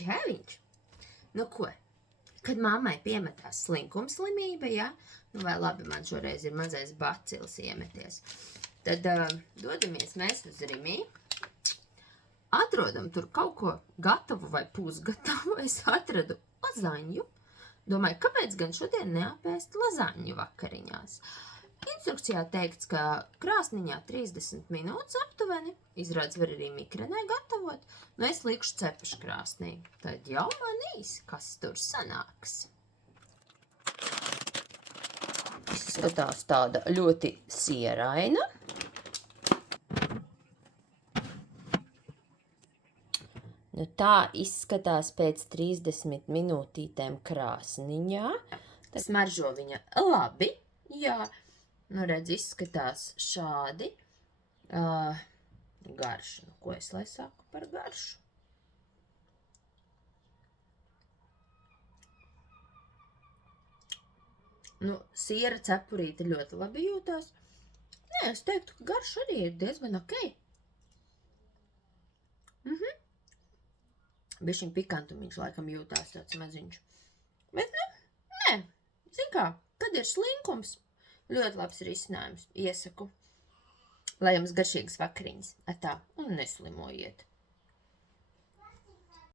Čeviņš. Nu ko, kad mammai piemetās slinkumslimība, ja? Nu vai labi, man šoreiz ir mazais bacils iemeties. Tad dodamies mēs uz Rimī. Atrodam tur kaut ko gatavu vai pusgatavu. Es atradu lazaņu. Domāju, kāpēc gan šodien neapēst lazaņu vakariņās? Instrukcijā teikts, ka krāsniņā 30 minūtes aptuveni. Izrādes var arī mikrenē gatavot. Nu, es likšu cepušu krāsnī. Tad jau manīs, kas tur sanāks. Izskatās tāda ļoti sieraina. Nu, tā izskatās pēc 30 minūtītēm krāsniņā. Tas smaržo viņa labi, jā. Nu, redz, izskatās šādi. Garšu. Nu, ko es lai saku par garšu? Nu, siera cepurīte ļoti labi jūtās. Nē, es teiktu, ka garša arī ir diezgan ok. Bišķiņ pikantumiņš laikam jūtās tāds maziņš. Bet, nu, nē, zin kā, kad ir slinkums, ļoti labs risinājums, iesaku. Lai jums garšīgas vakariņas, atā, un neslimojiet.